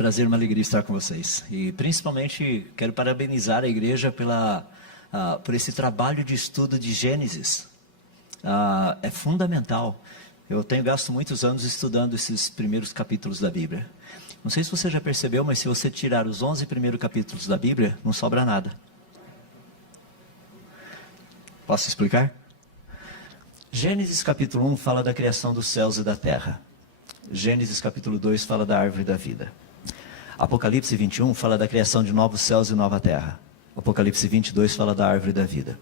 prazer, uma alegria estar com vocês. E principalmente quero parabenizar a igreja por esse trabalho de estudo de Gênesis. É fundamental. Eu tenho gasto muitos anos estudando esses primeiros capítulos da Bíblia. Não sei se você já percebeu, mas se você tirar os 11 primeiros capítulos da Bíblia, não sobra nada. Posso explicar? Gênesis capítulo 1 fala da criação dos céus e da terra. Gênesis capítulo 2 fala da árvore da vida. Apocalipse 21 fala da criação de novos céus e nova terra. Apocalipse 22 fala da árvore da vida.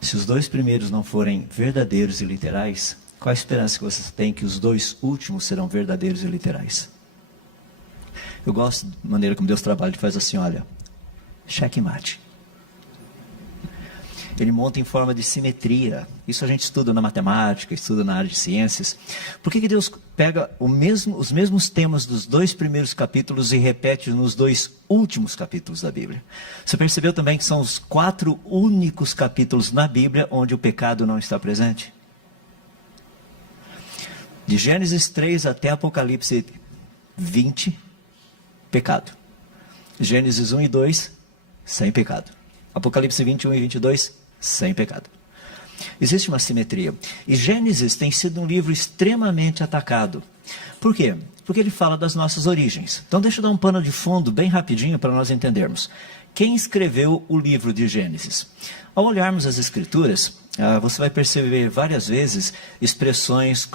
Se os dois primeiros não forem verdadeiros e literais, qual a esperança que você tem que os dois últimos serão verdadeiros e literais? Eu gosto da maneira como Deus trabalha, ele faz assim, olha, checkmate. Ele monta em forma de simetria. Isso a gente estuda na matemática, estuda na área de ciências. Por que Deus pega os mesmos temas dos dois primeiros capítulos e repete nos dois últimos capítulos da Bíblia? Você percebeu também que são os 4 únicos capítulos na Bíblia onde o pecado não está presente? De Gênesis 3 até Apocalipse 20, pecado. Gênesis 1 e 2, sem pecado. Apocalipse 21 e 22, sem pecado. Existe uma simetria. E Gênesis tem sido um livro extremamente atacado. Por quê? Porque ele fala das nossas origens. Então deixa eu dar um pano de fundo bem rapidinho para nós entendermos. Quem escreveu o livro de Gênesis? Ao olharmos as escrituras, você vai perceber várias vezes expressões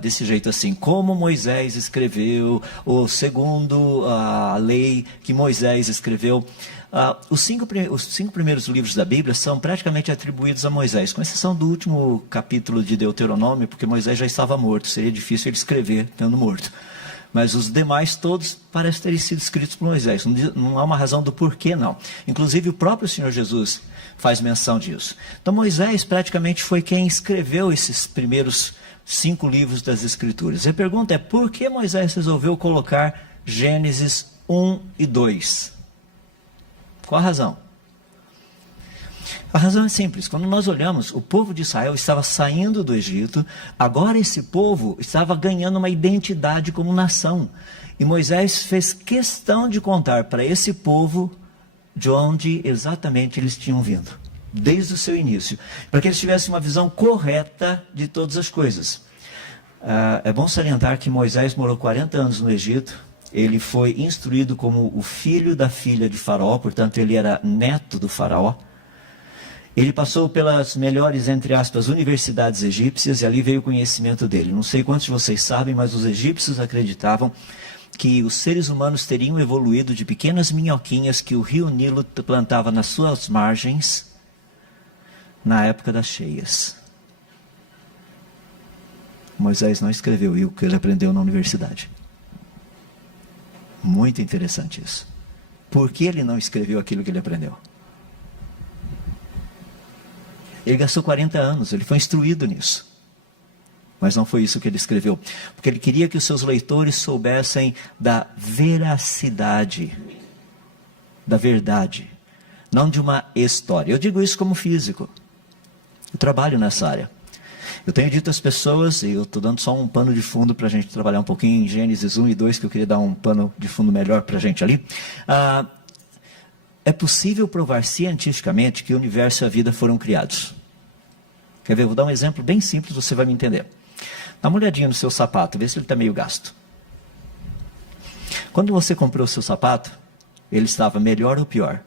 desse jeito assim, como Moisés escreveu, ou segundo a lei que Moisés escreveu. Os cinco primeiros livros da Bíblia são praticamente atribuídos a Moisés, com exceção do último capítulo de Deuteronômio, porque Moisés já estava morto, seria difícil ele escrever estando morto. Mas os demais todos parecem ter sido escritos por Moisés. Não há uma razão do porquê, não. Inclusive o próprio Senhor Jesus faz menção disso. Então Moisés praticamente foi quem escreveu esses primeiros 5 livros das Escrituras. E a pergunta é, por que Moisés resolveu colocar Gênesis 1 e 2? Qual a razão? A razão é simples. Quando nós olhamos, o povo de Israel estava saindo do Egito, agora esse povo estava ganhando uma identidade como nação. E Moisés fez questão de contar para esse povo de onde exatamente eles tinham vindo, desde o seu início, para que eles tivessem uma visão correta de todas as coisas. É bom salientar que Moisés morou 40 anos no Egito. Ele foi instruído como o filho da filha de Faraó, portanto ele era neto do Faraó. Ele passou pelas melhores, entre aspas, universidades egípcias e ali veio o conhecimento dele. Não sei quantos de vocês sabem, mas os egípcios acreditavam que os seres humanos teriam evoluído de pequenas minhoquinhas que o rio Nilo plantava nas suas margens na época das cheias. Moisés não escreveu o que ele aprendeu na universidade. Muito interessante isso. Por que ele não escreveu aquilo que ele aprendeu? Ele gastou 40 anos, ele foi instruído nisso. Mas não foi isso que ele escreveu. Porque ele queria que os seus leitores soubessem da veracidade, da verdade, não de uma história. Eu digo isso como físico. Eu trabalho nessa área. Eu tenho dito às pessoas, e eu estou dando só um pano de fundo para a gente trabalhar um pouquinho em Gênesis 1 e 2, que eu queria dar um pano de fundo melhor para a gente ali. É possível provar cientificamente que o universo e a vida foram criados. Quer ver? Vou dar um exemplo bem simples, você vai me entender. Dá uma olhadinha no seu sapato, vê se ele está meio gasto. Quando você comprou o seu sapato, ele estava melhor ou pior?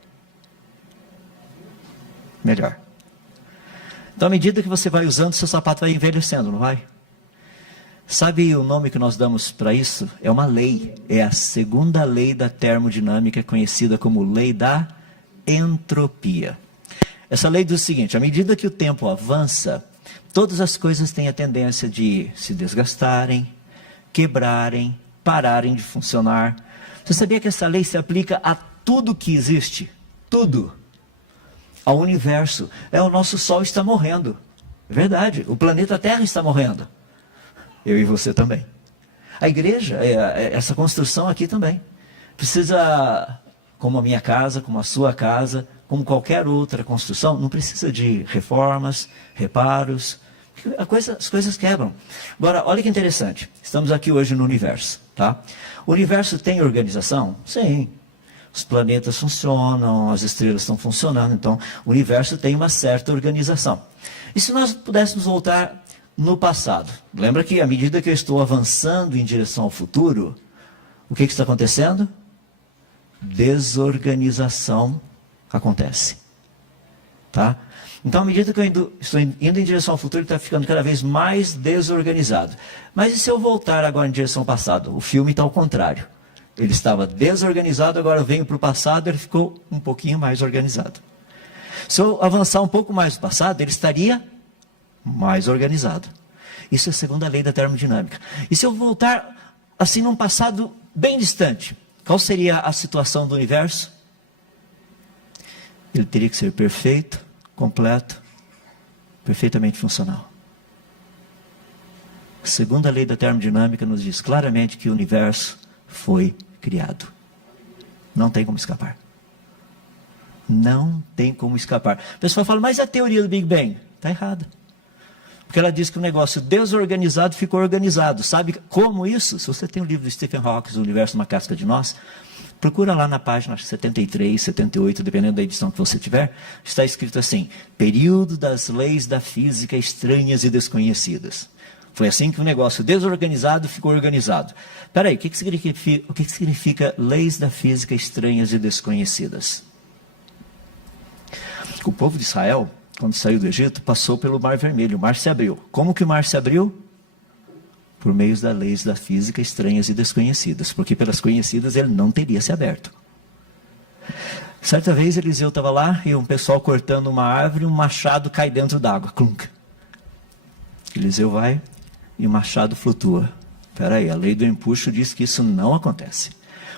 Melhor. Então, à medida que você vai usando, seu sapato vai envelhecendo, não vai? Sabe o nome que nós damos para isso? É uma lei. É a segunda lei da termodinâmica, conhecida como lei da entropia. Essa lei diz o seguinte: à medida que o tempo avança, todas as coisas têm a tendência de se desgastarem, quebrarem, pararem de funcionar. Você sabia que essa lei se aplica a tudo que existe? Tudo. Ao universo. O nosso Sol está morrendo. É verdade, o planeta Terra está morrendo. Eu e você também. A igreja, essa construção aqui também. Precisa, como a minha casa, como a sua casa, como qualquer outra construção, não precisa de reformas, reparos, As coisas quebram. Agora, olha que interessante. Estamos aqui hoje no universo, tá? O universo tem organização? Sim. Os planetas funcionam, as estrelas estão funcionando, então o universo tem uma certa organização. E se nós pudéssemos voltar no passado? Lembra que à medida que eu estou avançando em direção ao futuro, o que está acontecendo? Desorganização acontece. Tá? Então, à medida que eu estou indo em direção ao futuro, ele está ficando cada vez mais desorganizado. Mas e se eu voltar agora em direção ao passado? O filme está ao contrário. Ele estava desorganizado, agora eu venho para o passado, ele ficou um pouquinho mais organizado. Se eu avançar um pouco mais no passado, ele estaria mais organizado. Isso é a segunda lei da termodinâmica. E se eu voltar assim num passado bem distante, qual seria a situação do universo? Ele teria que ser perfeito, completo, perfeitamente funcional. A segunda lei da termodinâmica nos diz claramente que o universo foi criado. Não tem como escapar. Não tem como escapar. A pessoa fala, mas a teoria do Big Bang? Está errada. Porque ela diz que o negócio desorganizado ficou organizado. Sabe como isso? Se você tem o livro do Stephen Hawking, O Universo Uma Casca de Nós, procura lá na página 73, 78, dependendo da edição que você tiver, está escrito assim, período das leis da física estranhas e desconhecidas. Foi assim que o negócio desorganizado ficou organizado. Espera aí, o que significa leis da física estranhas e desconhecidas? O povo de Israel, quando saiu do Egito, passou pelo Mar Vermelho, o mar se abriu. Como que o mar se abriu? Por meio das leis da física estranhas e desconhecidas, porque pelas conhecidas ele não teria se aberto. Certa vez Eliseu estava lá e um pessoal cortando uma árvore, um machado cai dentro d'água. Clunk. Eliseu vai e o machado flutua. Espera aí, a lei do empuxo diz que isso não acontece.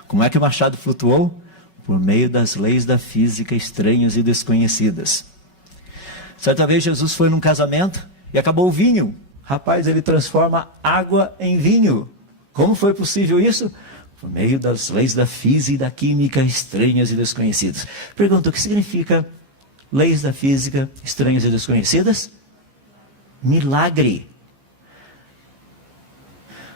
Como é que o machado flutuou? Por meio das leis da física estranhas e desconhecidas. Certa vez Jesus foi num casamento e acabou o vinho. Rapaz, ele transforma água em vinho. Como foi possível isso? Por meio das leis da física e da química estranhas e desconhecidas. Pergunta, o que significa leis da física estranhas e desconhecidas? Milagre.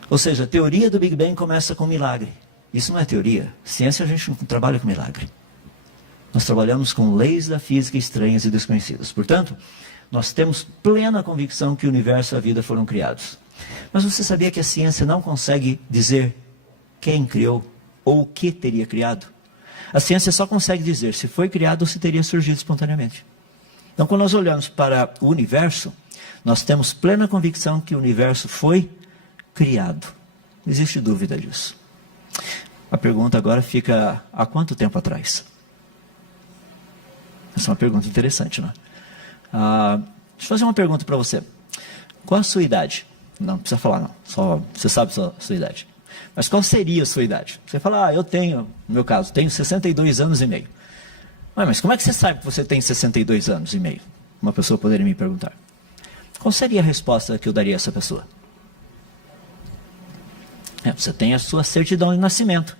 Ou seja, a teoria do Big Bang começa com milagre. Isso não é teoria. Ciência a gente não trabalha com milagre. Nós trabalhamos com leis da física estranhas e desconhecidas. Portanto, nós temos plena convicção que o universo e a vida foram criados. Mas você sabia que a ciência não consegue dizer quem criou ou o que teria criado? A ciência só consegue dizer se foi criado ou se teria surgido espontaneamente. Então, quando nós olhamos para o universo, nós temos plena convicção que o universo foi criado. Não existe dúvida disso. A pergunta agora fica, há quanto tempo atrás? Essa é uma pergunta interessante, não é? Deixa eu fazer uma pergunta para você. Qual a sua idade? Não precisa falar, não. Só você sabe a sua idade. Mas qual seria a sua idade? Você fala, eu tenho, no meu caso, tenho 62 anos e meio. Mas como é que você sabe que você tem 62 anos e meio? Uma pessoa poderia me perguntar. Qual seria a resposta que eu daria a essa pessoa? Você tem a sua certidão de nascimento.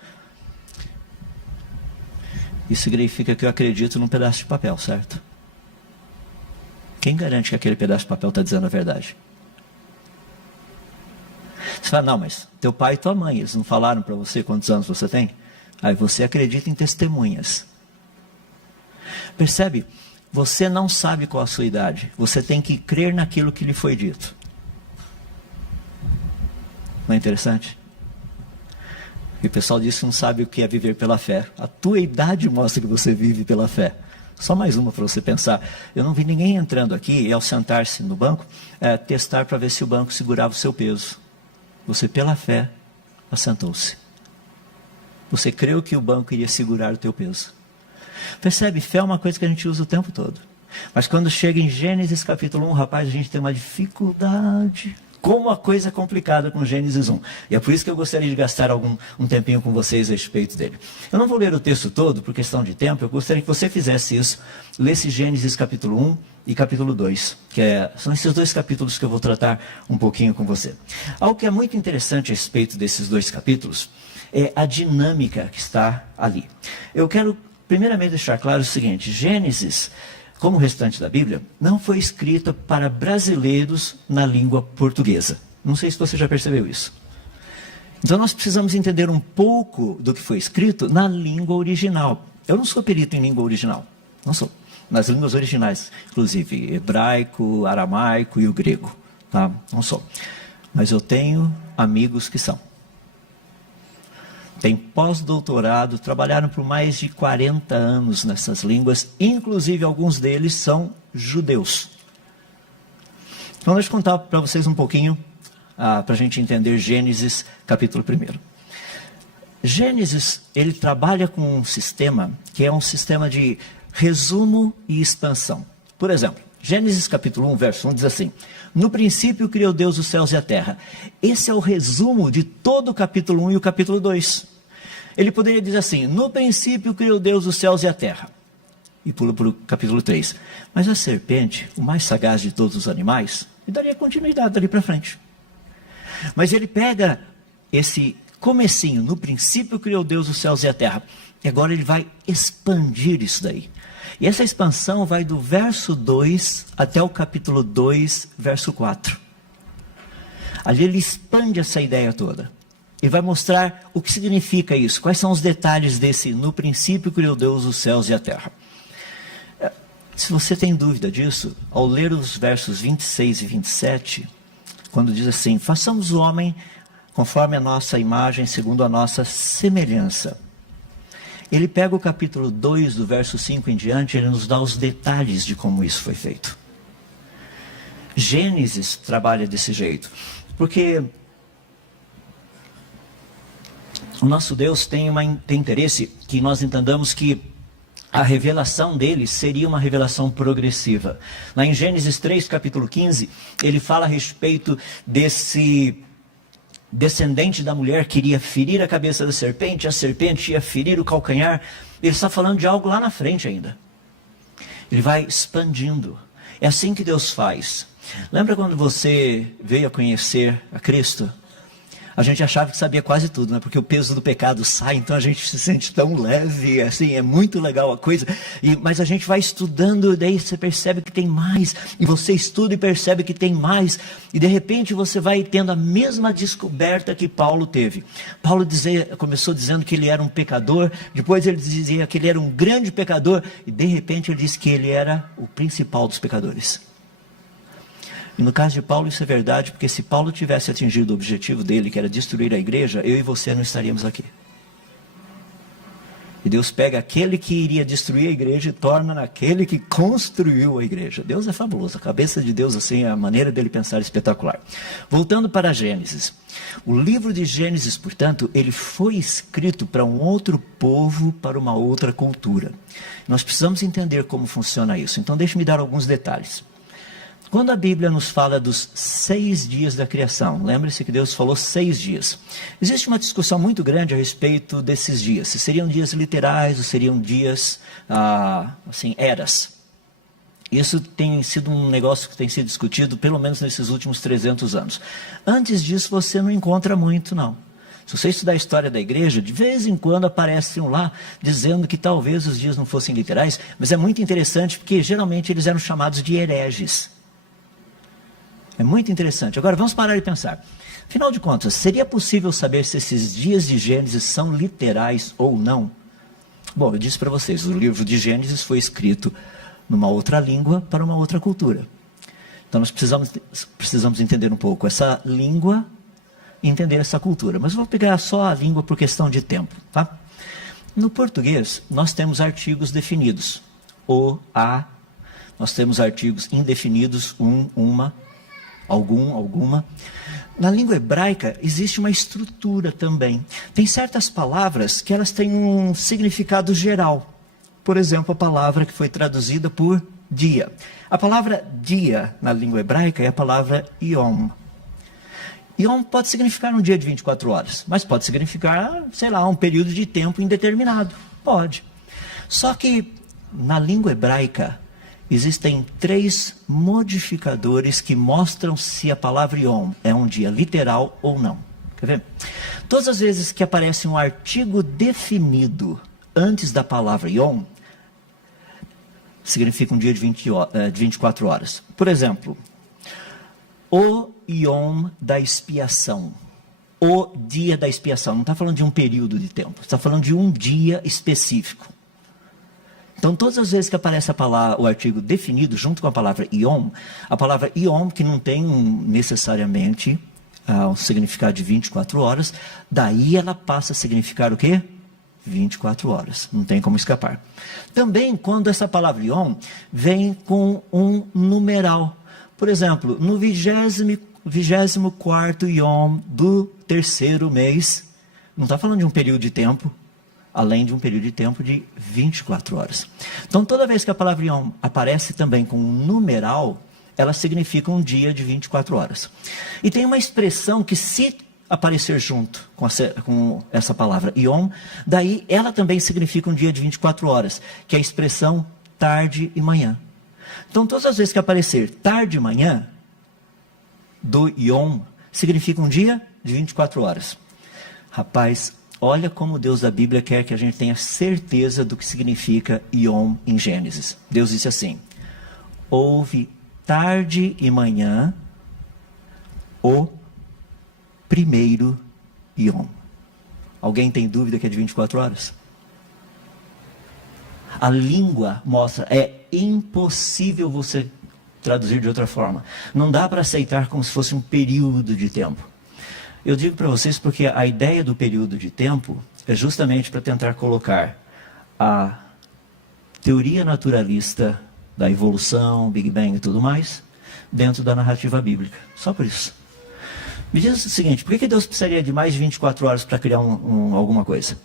Isso significa que eu acredito num pedaço de papel, certo? Quem garante que aquele pedaço de papel está dizendo a verdade? Você fala, não, mas teu pai e tua mãe, eles não falaram para você quantos anos você tem? Aí você acredita em testemunhas. Percebe? Você não sabe qual a sua idade. Você tem que crer naquilo que lhe foi dito. Não é interessante? E o pessoal diz que não sabe o que é viver pela fé. A tua idade mostra que você vive pela fé. Só mais uma para você pensar. Eu não vi ninguém entrando aqui e ao sentar-se no banco, testar para ver se o banco segurava o seu peso. Você pela fé assentou-se. Você creu que o banco iria segurar o teu peso. Percebe? Fé é uma coisa que a gente usa o tempo todo. Mas quando chega em Gênesis capítulo 1, rapaz, a gente tem uma dificuldade. Como a coisa é complicada com Gênesis 1. E é por isso que eu gostaria de gastar um tempinho com vocês a respeito dele. Eu não vou ler o texto todo, por questão de tempo. Eu gostaria que você fizesse isso. Lesse Gênesis capítulo 1 e capítulo 2. São esses dois capítulos que eu vou tratar um pouquinho com você. Algo que é muito interessante a respeito desses dois capítulos é a dinâmica que está ali. Eu quero primeiramente deixar claro o seguinte. Gênesis como o restante da Bíblia, não foi escrita para brasileiros na língua portuguesa. Não sei se você já percebeu isso. Então nós precisamos entender um pouco do que foi escrito na língua original. Eu não sou perito em língua original, não sou. Nas línguas originais, inclusive hebraico, aramaico e o grego, tá? Não sou. Mas eu tenho amigos que são. Tem pós-doutorado, trabalharam por mais de 40 anos nessas línguas, inclusive alguns deles são judeus. Então deixa eu contar para vocês um pouquinho, para a gente entender Gênesis capítulo 1. Gênesis, ele trabalha com um sistema que é um sistema de resumo e expansão. Por exemplo, Gênesis capítulo 1, verso 1 diz assim: no princípio criou Deus os céus e a terra. Esse é o resumo de todo o capítulo 1 e o capítulo 2. Ele poderia dizer assim: no princípio criou Deus os céus e a terra. E pula para o capítulo 3. Mas a serpente, o mais sagaz de todos os animais, e daria continuidade dali para frente. Mas ele pega esse comecinho, no princípio criou Deus os céus e a terra. E agora ele vai expandir isso daí. E essa expansão vai do verso 2 até o capítulo 2, verso 4. Ali ele expande essa ideia toda. E vai mostrar o que significa isso. Quais são os detalhes desse, no princípio criou Deus os céus e a terra. Se você tem dúvida disso, ao ler os versos 26 e 27, quando diz assim: façamos o homem conforme a nossa imagem, segundo a nossa semelhança. Ele pega o capítulo 2, do verso 5 em diante, ele nos dá os detalhes de como isso foi feito. Gênesis trabalha desse jeito, porque o nosso Deus tem interesse que nós entendamos que a revelação dele seria uma revelação progressiva. Lá em Gênesis 3, capítulo 15, ele fala a respeito desse descendente da mulher que iria ferir a cabeça da serpente, a serpente ia ferir o calcanhar. Ele está falando de algo lá na frente ainda. Ele vai expandindo. É assim que Deus faz. Lembra quando você veio a conhecer a Cristo? A gente achava que sabia quase tudo, né? Porque o peso do pecado sai, então a gente se sente tão leve, assim, é muito legal a coisa. Mas a gente vai estudando, daí você percebe que tem mais, e você estuda e percebe que tem mais, e de repente você vai tendo a mesma descoberta que Paulo teve. Paulo começou dizendo que ele era um pecador, depois ele dizia que ele era um grande pecador, e de repente ele disse que ele era o principal dos pecadores. E no caso de Paulo isso é verdade, porque se Paulo tivesse atingido o objetivo dele, que era destruir a igreja, eu e você não estaríamos aqui. E Deus pega aquele que iria destruir a igreja e torna naquele que construiu a igreja. Deus é fabuloso, a cabeça de Deus, assim, a maneira dele pensar é espetacular. Voltando para Gênesis. O livro de Gênesis, portanto, ele foi escrito para um outro povo, para uma outra cultura. Nós precisamos entender como funciona isso. Então deixe-me dar alguns detalhes. Quando a Bíblia nos fala dos 6 dias da criação, lembre-se que Deus falou 6 dias. Existe uma discussão muito grande a respeito desses dias. Se seriam dias literais ou seriam dias, assim, eras. Isso tem sido um negócio que tem sido discutido pelo menos nesses últimos 300 anos. Antes disso você não encontra muito, não. Se você estudar a história da igreja, de vez em quando aparecem lá dizendo que talvez os dias não fossem literais, mas é muito interessante porque geralmente eles eram chamados de hereges. É muito interessante. Agora vamos parar e pensar. Afinal de contas, seria possível saber se esses dias de Gênesis são literais ou não? Bom, eu disse para vocês, o livro de Gênesis foi escrito numa outra língua para uma outra cultura. Então nós precisamos entender um pouco essa língua e entender essa cultura. Mas eu vou pegar só a língua por questão de tempo, tá? No português, nós temos artigos definidos. O, a. Nós temos artigos indefinidos, um, uma, algum, alguma. Na língua hebraica existe uma estrutura também. Tem certas palavras que elas têm um significado geral. Por exemplo, a palavra que foi traduzida por dia. A palavra dia na língua hebraica é a palavra yom. Yom pode significar um dia de 24 horas, mas pode significar, sei lá, um período de tempo indeterminado. Pode. Só que na língua hebraica existem 3 modificadores que mostram se a palavra Yom é um dia literal ou não. Quer ver? Todas as vezes que aparece um artigo definido antes da palavra Yom, significa um dia de 24 horas. Por exemplo, o Yom da expiação. O dia da expiação. Não está falando de um período de tempo. Está falando de um dia específico. Então, todas as vezes que aparece o artigo definido junto com a palavra Yom, a palavra Yom, que não tem necessariamente o significado de 24 horas, daí ela passa a significar o quê? 24 horas. Não tem como escapar. Também, quando essa palavra Yom vem com um numeral. Por exemplo, no 24º Yom do terceiro mês, não está falando de um período de tempo, além de um período de tempo de 24 horas. Então, toda vez que a palavra Yom aparece também com um numeral, ela significa um dia de 24 horas. E tem uma expressão que, se aparecer junto com essa palavra Yom, daí ela também significa um dia de 24 horas, que é a expressão tarde e manhã. Então, todas as vezes que aparecer tarde e manhã, do Yom, significa um dia de 24 horas. Rapaz, olha como Deus da Bíblia quer que a gente tenha certeza do que significa Yom em Gênesis. Deus disse assim: houve tarde e manhã o primeiro Yom. Alguém tem dúvida que é de 24 horas? A língua mostra, é impossível você traduzir de outra forma. Não dá para aceitar como se fosse um período de tempo. Eu digo para vocês porque a ideia do período de tempo é justamente para tentar colocar a teoria naturalista da evolução, Big Bang e tudo mais, dentro da narrativa bíblica. Só por isso. Me diz o seguinte, por que Deus precisaria de mais de 24 horas para criar alguma coisa?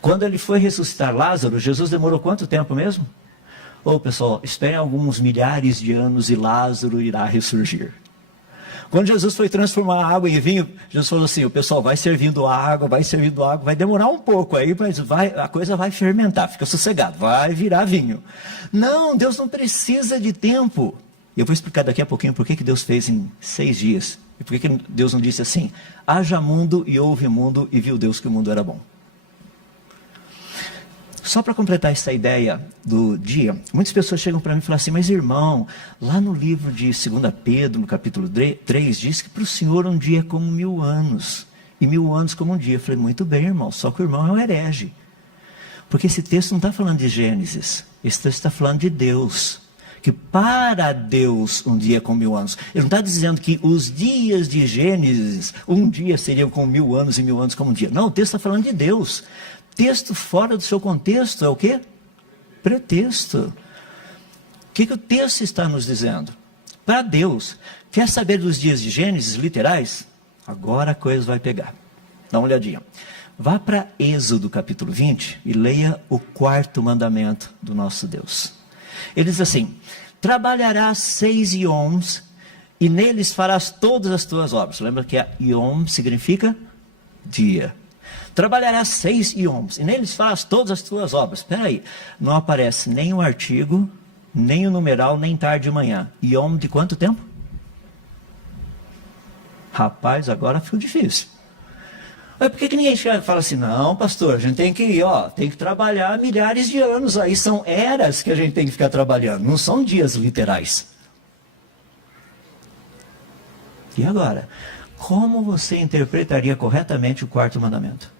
Quando ele foi ressuscitar Lázaro, Jesus demorou quanto tempo mesmo? Pessoal, esperem alguns milhares de anos e Lázaro irá ressurgir. Quando Jesus foi transformar a água em vinho, Jesus falou assim, o pessoal vai servindo água, vai demorar um pouco aí, mas a coisa vai fermentar, fica sossegado, vai virar vinho. Não, Deus não precisa de tempo. Eu vou explicar daqui a pouquinho por que Deus fez em 6 dias. E por que Deus não disse assim, haja mundo e houve mundo e viu Deus que o mundo era bom. Só para completar essa ideia do dia, muitas pessoas chegam para mim e falam assim, mas irmão, lá no livro de 2 Pedro, no capítulo 3, diz que para o Senhor um dia é como 1000 anos, e 1000 anos como um dia. Eu falei, muito bem, irmão, só que o irmão é um herege. Porque esse texto não está falando de Gênesis, esse texto está falando de Deus. Que para Deus um dia é como 1000 anos. Ele não está dizendo que os dias de Gênesis, um dia seriam como 1000 anos e 1000 anos como um dia. Não, o texto está falando de Deus. Texto fora do seu contexto é o quê? Pretexto. O que o texto está nos dizendo? Para Deus, quer saber dos dias de Gênesis literais? Agora a coisa vai pegar. Dá uma olhadinha. Vá para Êxodo capítulo 20 e leia o 4º mandamento do nosso Deus. Ele diz assim, trabalharás 6 Yoms e neles farás todas as tuas obras. Lembra que a Yom significa dia. Trabalharás 6 Yoms, e neles farás todas as tuas obras. Espera aí, não aparece nem o artigo, nem o numeral, nem tarde e manhã. Yom de quanto tempo? Rapaz, agora ficou difícil. Mas por que ninguém fala assim, não pastor, a gente tem que trabalhar milhares de anos, aí são eras que a gente tem que ficar trabalhando, não são dias literais. E agora, como você interpretaria corretamente o 4º mandamento?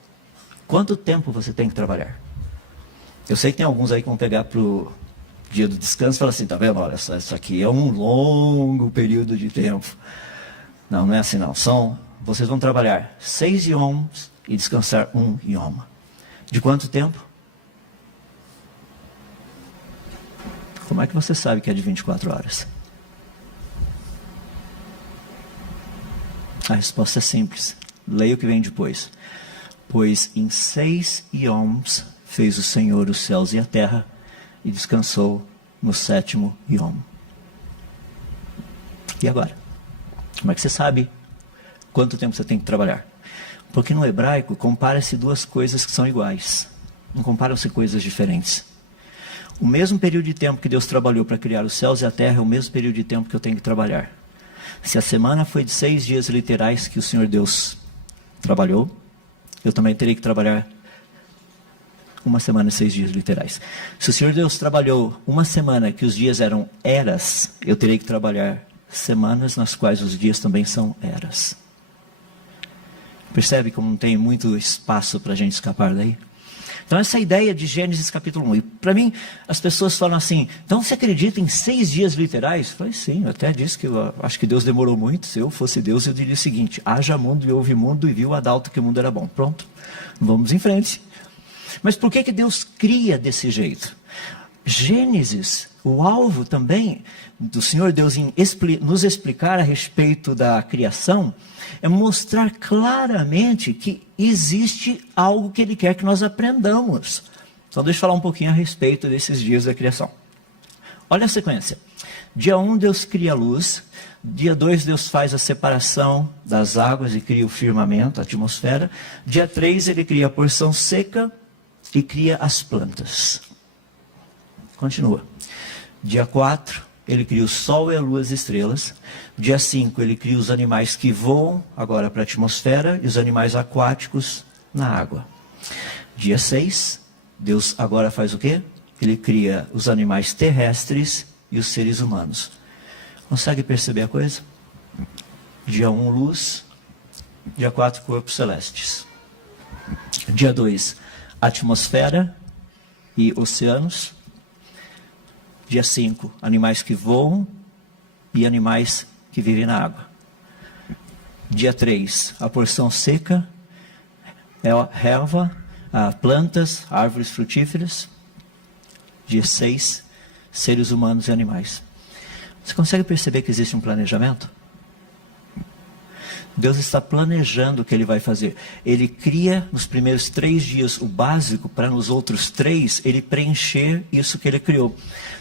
Quanto tempo você tem que trabalhar? Eu sei que tem alguns aí que vão pegar para o dia do descanso e falar assim, tá vendo, olha, isso aqui é um longo período de tempo. Não, não é assim não. Vocês vão trabalhar 6 Yoms e descansar 1 Yom. De quanto tempo? Como é que você sabe que é de 24 horas? A resposta é simples. Leia o que vem depois. Pois em 6 Yoms fez o Senhor os céus e a terra e descansou no 7º Yom. E agora? Como é que você sabe quanto tempo você tem que trabalhar? Porque no hebraico compara-se duas coisas que são iguais. Não comparam-se coisas diferentes. O mesmo período de tempo que Deus trabalhou para criar os céus e a terra é o mesmo período de tempo que eu tenho que trabalhar. Se a semana foi de 6 dias literais que o Senhor Deus trabalhou, eu também terei que trabalhar uma semana e 6 dias literais. Se o Senhor Deus trabalhou uma semana que os dias eram eras, eu terei que trabalhar semanas nas quais os dias também são eras. Percebe como não tem muito espaço para a gente escapar daí? Então essa ideia de Gênesis capítulo 1. E para mim, as pessoas falam assim, então você acredita em 6 dias literais? Eu falei, sim, eu até disse que eu acho que Deus demorou muito. Se eu fosse Deus, eu diria o seguinte, haja mundo e houve mundo e viu Adalto que o mundo era bom. Pronto, vamos em frente. Mas por que Deus cria desse jeito? Gênesis, o alvo também do Senhor Deus em nos explicar a respeito da criação, é mostrar claramente que existe algo que Ele quer que nós aprendamos. Então deixa eu falar um pouquinho a respeito desses dias da criação. Olha a sequência. Dia 1, Deus cria a luz. Dia 2, Deus faz a separação das águas e cria o firmamento, a atmosfera. Dia 3, Ele cria a porção seca e cria as plantas. Continua. Dia 4, Ele cria o sol e a lua e as estrelas. Dia 5, Ele cria os animais que voam, agora para a atmosfera, e os animais aquáticos na água. Dia 6, Deus agora faz o quê? Ele cria os animais terrestres e os seres humanos. Consegue perceber a coisa? Dia 1, luz. Dia 4, corpos celestes. Dia 2, atmosfera e oceanos. Dia 5, animais que voam e animais que vivem na água. Dia 3, a porção seca, relva, plantas, árvores frutíferas. Dia 6, seres humanos e animais. Você consegue perceber que existe um planejamento? Deus está planejando o que Ele vai fazer. Ele cria nos primeiros 3 dias o básico para nos outros 3 Ele preencher isso que Ele criou.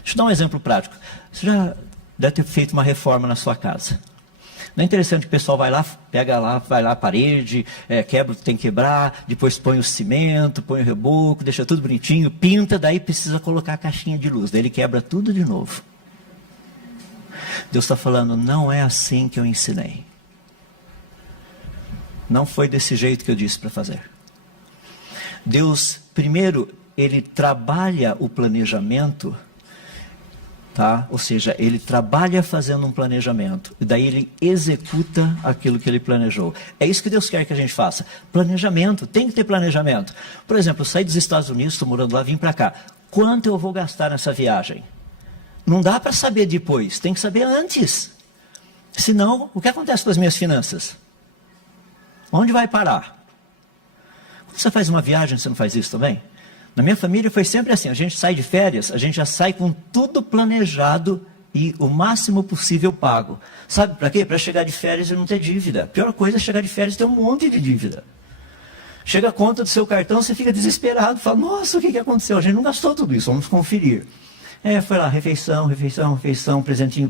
Deixa eu dar um exemplo prático. Você já deve ter feito uma reforma na sua casa. Não é interessante que o pessoal vai lá, pega lá, vai lá a parede, quebra o que tem que quebrar, depois põe o cimento, põe o reboco, deixa tudo bonitinho, pinta, daí precisa colocar a caixinha de luz. Daí ele quebra tudo de novo. Deus está falando, não é assim que eu ensinei. Não foi desse jeito que eu disse para fazer. Deus, primeiro, Ele trabalha o planejamento, tá? Ou seja, Ele trabalha fazendo um planejamento, e daí Ele executa aquilo que Ele planejou. É isso que Deus quer que a gente faça. Planejamento, tem que ter planejamento. Por exemplo, eu saí dos Estados Unidos, estou morando lá, vim para cá. Quanto eu vou gastar nessa viagem? Não dá para saber depois, tem que saber antes. Senão, o que acontece com as minhas finanças? Onde vai parar? Quando você faz uma viagem, você não faz isso também? Na minha família foi sempre assim, a gente sai de férias, a gente já sai com tudo planejado e o máximo possível pago. Sabe para quê? Para chegar de férias e não ter dívida. A pior coisa é chegar de férias e ter um monte de dívida. Chega a conta do seu cartão, você fica desesperado, fala, nossa, o que aconteceu? A gente não gastou tudo isso, vamos conferir. Foi lá, refeição, presentinho,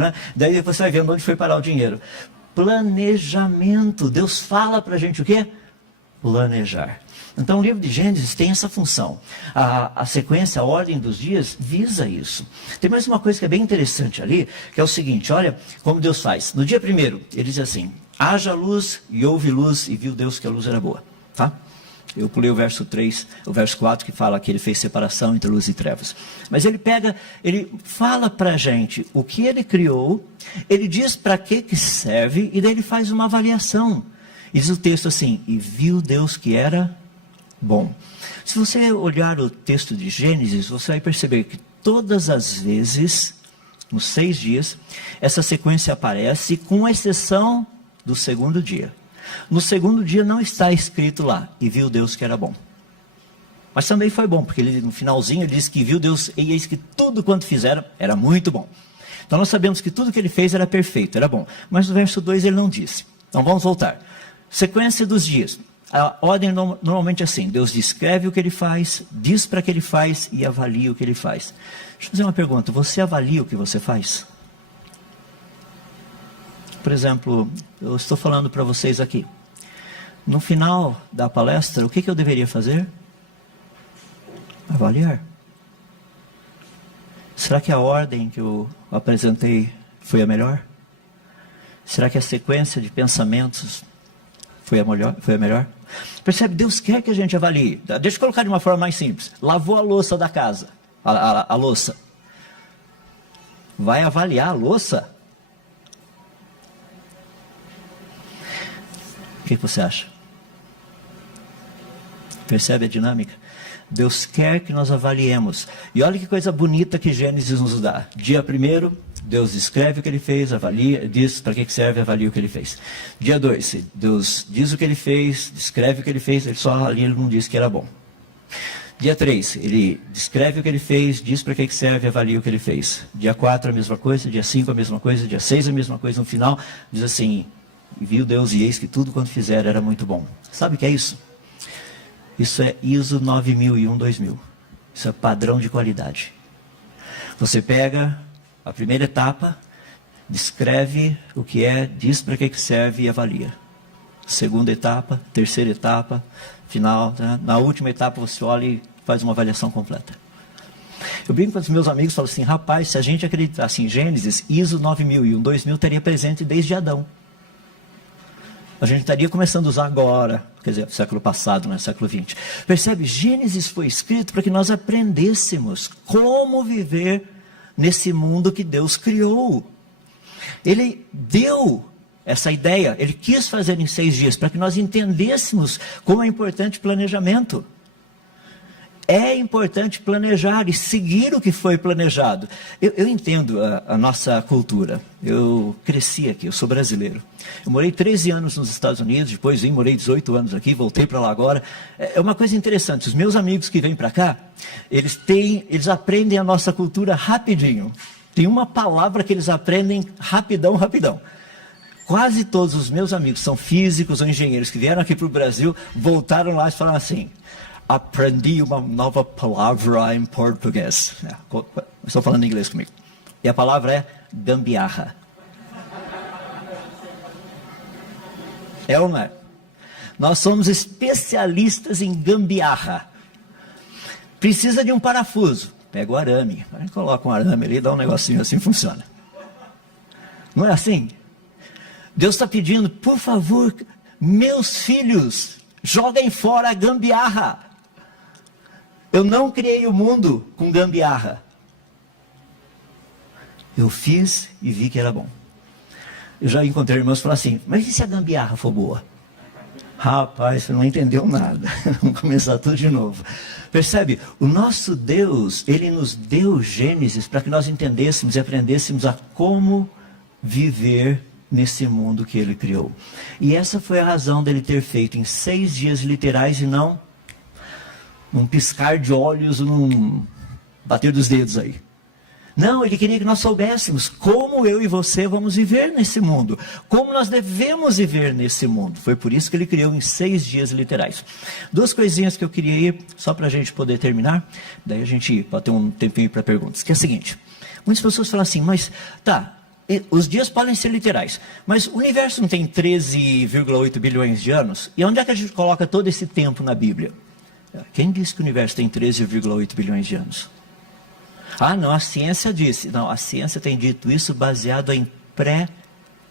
né? Daí você vai vendo onde foi parar o dinheiro. Planejamento. Deus fala para a gente o quê? Planejar. Então o livro de Gênesis tem essa função. A sequência, a ordem dos dias visa isso. Tem mais uma coisa que é bem interessante ali, que é o seguinte, olha como Deus faz. No dia 1º, ele diz assim, haja luz e houve luz e viu Deus que a luz era boa. Tá? Eu pulei o verso 3, o verso 4, que fala que ele fez separação entre luz e trevas. Mas ele fala para a gente o que ele criou, ele diz para que serve, e daí ele faz uma avaliação. Diz o texto assim, e viu Deus que era bom. Se você olhar o texto de Gênesis, você vai perceber que todas as vezes, nos 6 dias, essa sequência aparece, com exceção do 2º dia. No 2º dia não está escrito lá, e viu Deus que era bom. Mas também foi bom, porque ele, no finalzinho ele diz que viu Deus, e eis que tudo quanto fizeram era muito bom. Então nós sabemos que tudo que ele fez era perfeito, era bom. Mas no verso 2 ele não disse. Então vamos voltar. Sequência dos dias. A ordem normalmente é assim, Deus descreve o que ele faz, diz para que ele faz e avalia o que ele faz. Deixa eu fazer uma pergunta, você avalia o que você faz? Por exemplo, eu estou falando para vocês aqui. No final da palestra, o que eu deveria fazer? Avaliar. Será que a ordem que eu apresentei foi a melhor? Será que a sequência de pensamentos foi a melhor? Percebe? Deus quer que a gente avalie. Deixa eu colocar de uma forma mais simples. Lavou a louça da casa. A louça. Vai avaliar a louça? O que você acha? Percebe a dinâmica? Deus quer que nós avaliemos. E olha que coisa bonita que Gênesis nos dá. Dia 1, Deus escreve o que ele fez, avalia, diz para que serve, avalia o que ele fez. Dia 2, Deus diz o que ele fez, descreve o que ele fez, ele só ali ele não diz que era bom. Dia 3, ele descreve o que ele fez, diz para que serve, avalia o que ele fez. Dia 4, a mesma coisa, dia 5, a mesma coisa, dia 6, a mesma coisa. No final, diz assim, e viu Deus e eis que tudo quanto fizer era muito bom. Sabe o que é isso? Isso é ISO 9001-2000. Isso é padrão de qualidade. Você pega a primeira etapa, descreve o que é, diz para que serve e avalia. Segunda etapa, terceira etapa, final. Né? Na última etapa você olha e faz uma avaliação completa. Eu brinco com os meus amigos e falo assim, rapaz, se a gente acreditasse em Gênesis, ISO 9001-2000 estaria presente desde Adão. A gente estaria começando a usar agora, quer dizer, século passado, não é século 20. Percebe? Gênesis foi escrito para que nós aprendêssemos como viver nesse mundo que Deus criou. Ele deu essa ideia, ele quis fazer em 6 dias, para que nós entendêssemos como é importante planejamento. É importante planejar e seguir o que foi planejado. Eu entendo a nossa cultura. Eu cresci aqui, eu sou brasileiro. Eu morei 13 anos nos Estados Unidos, depois vim, morei 18 anos aqui, voltei para lá agora. É uma coisa interessante, os meus amigos que vêm para cá, eles aprendem a nossa cultura rapidinho. Tem uma palavra que eles aprendem rapidão. Quase todos os meus amigos são físicos ou engenheiros que vieram aqui para o Brasil, voltaram lá e falaram assim, aprendi uma nova palavra em português. Estou falando em inglês comigo. E a palavra é gambiarra. É ou não é? Nós somos especialistas em gambiarra. Precisa de um parafuso. Pega o arame. A gente coloca um arame ali, dá um negocinho assim, funciona. Não é assim? Deus está pedindo, por favor, meus filhos, joguem fora a gambiarra. Eu não criei o mundo com gambiarra. Eu fiz e vi que era bom. Eu já encontrei irmãos que falam assim, mas e se a gambiarra for boa? Rapaz, você não entendeu nada. Vamos começar tudo de novo. Percebe? O nosso Deus, Ele nos deu Gênesis para que nós entendêssemos e aprendêssemos a como viver nesse mundo que Ele criou. E essa foi a razão dele ter feito em 6 dias literais e não num piscar de olhos, num bater dos dedos aí. Não, ele queria que nós soubéssemos como eu e você vamos viver nesse mundo. Como nós devemos viver nesse mundo. Foi por isso que ele criou em 6 dias literais. 2 coisinhas que eu queria ir, só para a gente poder terminar. Daí a gente pode ter um tempinho para perguntas. Que é o seguinte. Muitas pessoas falam assim, mas tá, os dias podem ser literais. Mas o universo não tem 13,8 bilhões de anos? E onde é que a gente coloca todo esse tempo na Bíblia? Quem disse que o universo tem 13,8 bilhões de anos? Ah, não, a ciência disse. Não, a ciência tem dito isso baseado em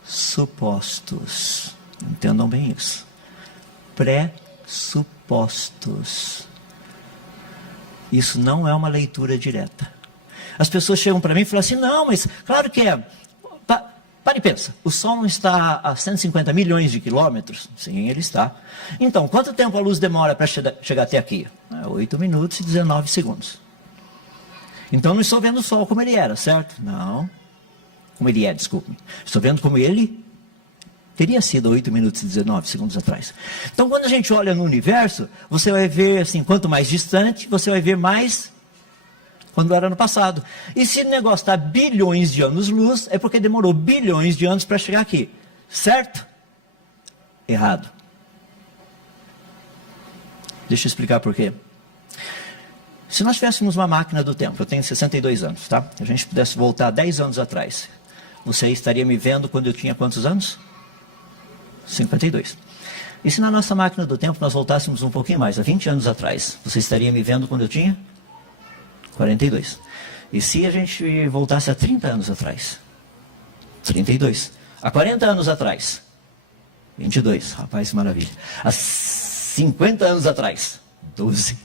pressupostos. Entendam bem isso. Pressupostos. Isso não é uma leitura direta. As pessoas chegam para mim e falam assim, não, mas claro que é. Para e pensa, o Sol não está a 150 milhões de quilômetros? Sim, ele está. Então, quanto tempo a luz demora para chegar até aqui? 8 minutos e 19 segundos. Então, não estou vendo o Sol como ele era, certo? Não. Como ele é, desculpe. Estou vendo como ele teria sido 8 minutos e 19 segundos atrás. Então, quando a gente olha no universo, você vai ver, assim, quanto mais distante, você vai ver mais quando era no passado. E se o negócio está bilhões de anos-luz, é porque demorou bilhões de anos para chegar aqui. Certo? Errado. Deixa eu explicar por quê. Se nós tivéssemos uma máquina do tempo, eu tenho 62 anos, tá? Se a gente pudesse voltar 10 anos atrás, você estaria me vendo quando eu tinha quantos anos? 52. E se na nossa máquina do tempo nós voltássemos um pouquinho mais, há 20 anos atrás, você estaria me vendo quando eu tinha? 42. E se a gente voltasse a 30 anos atrás? 32. Há 40 anos atrás? 22. Rapaz, maravilha. Há 50 anos atrás, 12.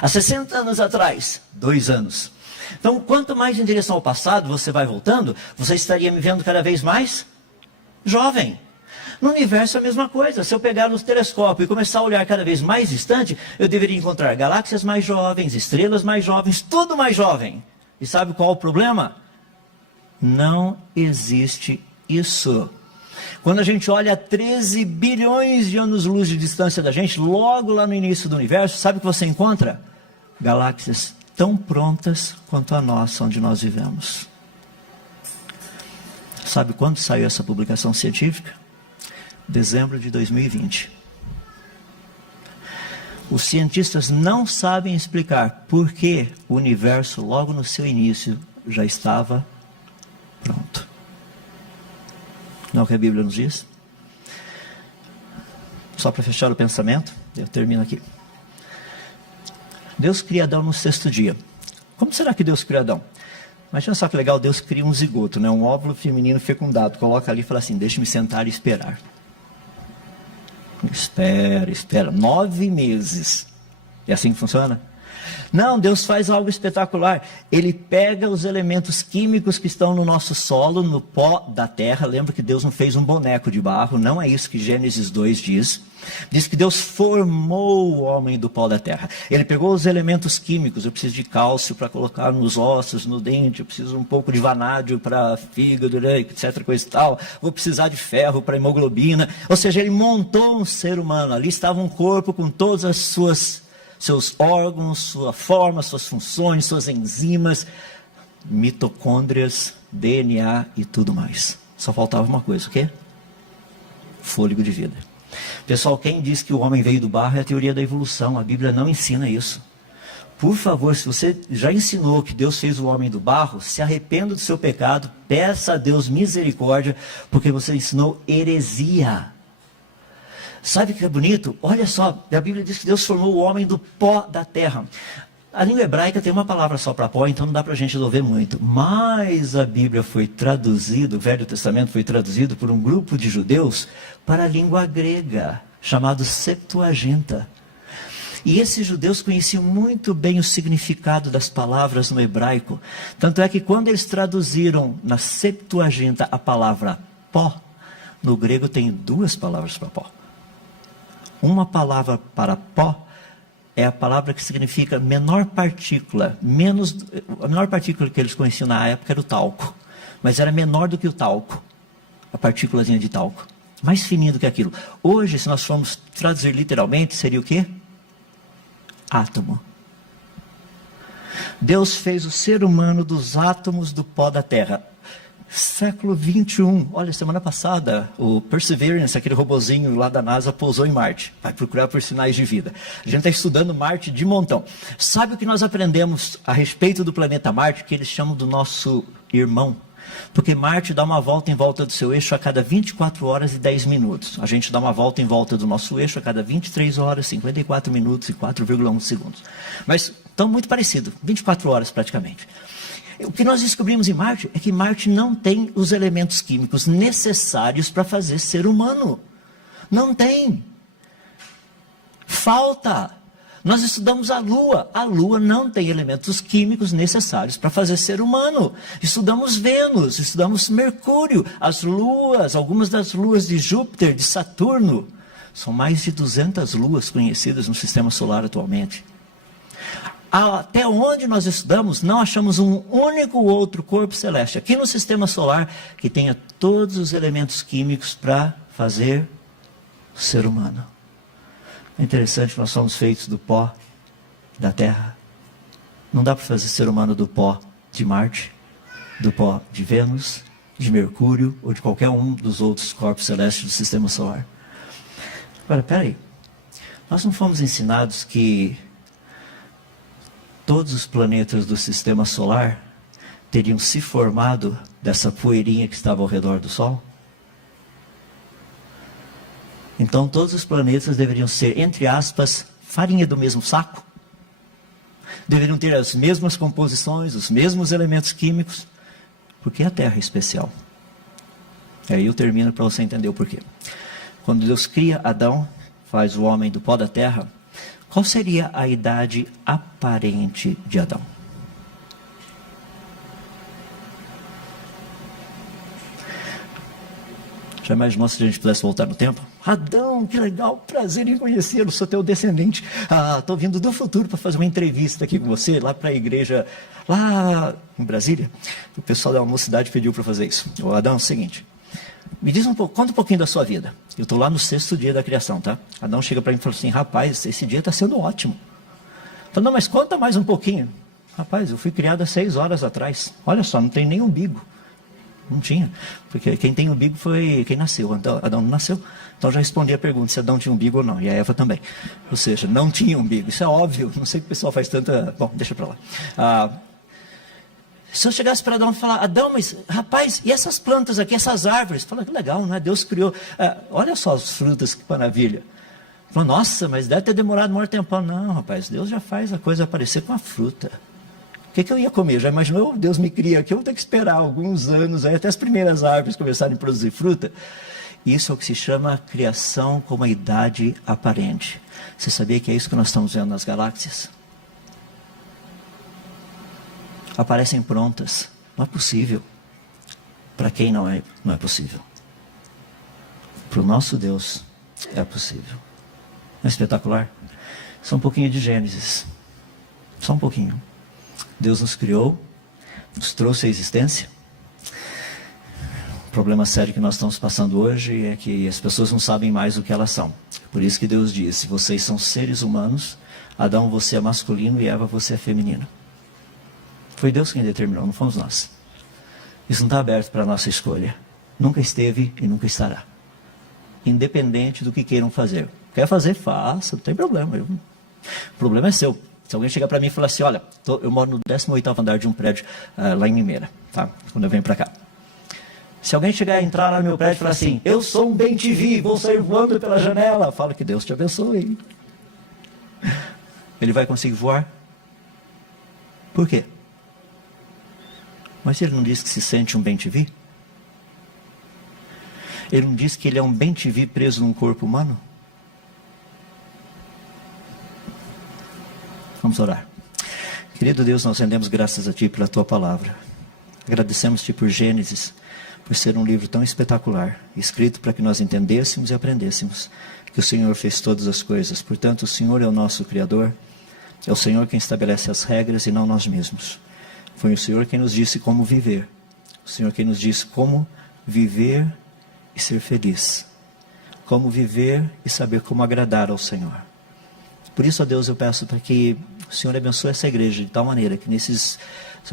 Há 60 anos atrás, 2 anos. Então, quanto mais em direção ao passado você vai voltando, você estaria me vendo cada vez mais jovem. No universo é a mesma coisa. Se eu pegar no telescópio e começar a olhar cada vez mais distante, eu deveria encontrar galáxias mais jovens, estrelas mais jovens, tudo mais jovem. E sabe qual é o problema? Não existe isso. Quando a gente olha a 13 bilhões de anos-luz de distância da gente, logo lá no início do universo, sabe o que você encontra? Galáxias tão prontas quanto a nossa, onde nós vivemos. Sabe quando saiu essa publicação científica? Dezembro de 2020. Os cientistas não sabem explicar por que o universo, logo no seu início, já estava pronto. Não é o que a Bíblia nos diz? Só para fechar o pensamento, eu termino aqui. Deus cria Adão no 6º dia. Como será que Deus cria Adão? Imagina só que legal, Deus cria um zigoto, né? Um óvulo feminino fecundado. Coloca ali e fala assim, deixa-me sentar e esperar. Espera. 9 meses. É assim que funciona? Não, Deus faz algo espetacular. Ele pega os elementos químicos que estão no nosso solo, no pó da terra. Lembra que Deus não fez um boneco de barro. Não é isso que Gênesis 2 diz. Diz que Deus formou o homem do pó da terra. Ele pegou os elementos químicos. Eu preciso de cálcio para colocar nos ossos, no dente. Eu preciso um pouco de vanádio para fígado, etc. Coisa e tal. Vou precisar de ferro para hemoglobina. Ou seja, ele montou um ser humano. Ali estava um corpo com todas as seus órgãos, sua forma, suas funções, suas enzimas, mitocôndrias, DNA e tudo mais. Só faltava uma coisa, o quê? Fôlego de vida. Pessoal, quem diz que o homem veio do barro é a teoria da evolução. A Bíblia não ensina isso. Por favor, se você já ensinou que Deus fez o homem do barro, se arrependa do seu pecado, peça a Deus misericórdia, porque você ensinou heresia. Sabe o que é bonito? Olha só, a Bíblia diz que Deus formou o homem do pó da terra. A língua hebraica tem uma palavra só para pó, então não dá para a gente resolver muito. Mas a Bíblia foi traduzida, o Velho Testamento foi traduzido por um grupo de judeus para a língua grega, chamado Septuaginta. E esses judeus conheciam muito bem o significado das palavras no hebraico. Tanto é que quando eles traduziram na Septuaginta a palavra pó, no grego tem 2 palavras para pó. Uma palavra para pó é a palavra que significa menor partícula. A menor partícula que eles conheciam na época era o talco. Mas era menor do que o talco. A partículazinha de talco. Mais fininha do que aquilo. Hoje, se nós formos traduzir literalmente, seria o quê? Átomo. Deus fez o ser humano dos átomos do pó da terra. Século 21, olha, semana passada, o Perseverance, aquele robozinho lá da NASA, pousou em Marte. Vai procurar por sinais de vida. A gente está estudando Marte de montão. Sabe o que nós aprendemos a respeito do planeta Marte, que eles chamam do nosso irmão? Porque Marte dá uma volta em volta do seu eixo a cada 24 horas e 10 minutos. A gente dá uma volta em volta do nosso eixo a cada 23 horas, 54 minutos e 4,1 segundos. Mas estão muito parecidos, 24 horas praticamente. O que nós descobrimos em Marte é que Marte não tem os elementos químicos necessários para fazer ser humano. Não tem. Falta. Nós estudamos a Lua. A Lua não tem elementos químicos necessários para fazer ser humano. Estudamos Vênus, estudamos Mercúrio, as luas, algumas das luas de Júpiter, de Saturno. São mais de 200 luas conhecidas no sistema solar atualmente. Até onde nós estudamos, não achamos um único outro corpo celeste aqui no sistema solar que tenha todos os elementos químicos para fazer o ser humano. É interessante, nós somos feitos do pó da terra. Não dá para fazer ser humano do pó de Marte, do pó de Vênus, de Mercúrio ou de qualquer um dos outros corpos celestes do sistema solar. Agora, peraí. Nós não fomos ensinados que todos os planetas do sistema solar teriam se formado dessa poeirinha que estava ao redor do Sol? Então todos os planetas deveriam ser, entre aspas, farinha do mesmo saco? Deveriam ter as mesmas composições, os mesmos elementos químicos? Porque a Terra é especial. E aí eu termino para você entender o porquê. Quando Deus cria Adão, faz o homem do pó da terra, qual seria a idade aparente de Adão? Já imaginou se a gente pudesse voltar no tempo? Adão, que legal, prazer em conhecê-lo, sou teu descendente. Estou vindo do futuro para fazer uma entrevista aqui com você, lá para a igreja, lá em Brasília. O pessoal da mocidade pediu para fazer isso. Ô Adão, é o seguinte, me diz conta um pouquinho da sua vida. Eu estou lá no 6º dia da criação, tá? Adão chega para mim e fala assim, rapaz, esse dia está sendo ótimo. Eu falo, não, mas conta mais um pouquinho. Rapaz, eu fui criado há 6 horas atrás. Olha só, não tem nem umbigo. Não tinha, porque quem tem umbigo foi quem nasceu. Adão não nasceu, então já respondi a pergunta se Adão tinha umbigo ou não, e a Eva também. Ou seja, não tinha umbigo, isso é óbvio, não sei que o pessoal faz tanta... Bom, deixa para lá. Se eu chegasse para Adão e falar, Adão, mas rapaz, e essas plantas aqui, essas árvores? Fala, que legal, né? Deus criou, olha só as frutas, que maravilha. Fala, nossa, mas deve ter demorado um maior tempo. Não, rapaz, Deus já faz a coisa aparecer com a fruta. O que eu ia comer? Já imaginou? Deus me cria aqui, eu vou ter que esperar alguns anos, aí até as primeiras árvores começarem a produzir fruta. Isso é o que se chama criação com uma idade aparente. Você sabia que é isso que nós estamos vendo nas galáxias? Aparecem prontas. Não é possível. Para quem não é possível. Para o nosso Deus é possível. Não é espetacular? Só um pouquinho de Gênesis. Só um pouquinho. Deus nos criou, nos trouxe à existência. O problema sério que nós estamos passando hoje é que as pessoas não sabem mais o que elas são. Por isso que Deus disse, vocês são seres humanos, Adão você é masculino e Eva você é feminina. Foi Deus quem determinou, não fomos nós. Isso não está aberto para a nossa escolha. Nunca esteve e nunca estará. Independente do que queiram fazer. Quer fazer, faça, não tem problema. O problema é seu. Se alguém chegar para mim e falar assim, olha, eu moro no 18º andar de um prédio lá em Limeira, tá? Quando eu venho para cá. Se alguém chegar a entrar lá no meu prédio e falar assim, eu sou um bem-te-vi, vou sair voando pela janela, fala que Deus te abençoe. Ele vai conseguir voar? Por quê? Mas ele não diz que se sente um bem-te-vi? Ele não diz que ele é um bem-te-vi preso num corpo humano? Vamos orar. Querido Deus, nós rendemos graças a Ti pela Tua palavra. Agradecemos-Te por Gênesis, por ser um livro tão espetacular, escrito para que nós entendêssemos e aprendêssemos que o Senhor fez todas as coisas. Portanto, o Senhor é o nosso Criador, é o Senhor quem estabelece as regras e não nós mesmos. Foi o Senhor quem nos disse como viver, o Senhor quem nos disse como viver e ser feliz, como viver e saber como agradar ao Senhor. Por isso, ó Deus, eu peço para que o Senhor abençoe essa igreja de tal maneira que essas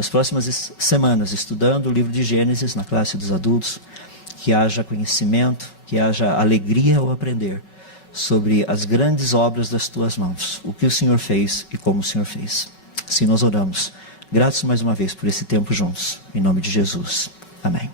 próximas semanas, estudando o livro de Gênesis na classe dos adultos, que haja conhecimento, que haja alegria ao aprender sobre as grandes obras das Tuas mãos, o que o Senhor fez e como o Senhor fez. Assim nós oramos. Graças mais uma vez por esse tempo juntos. Em nome de Jesus. Amém.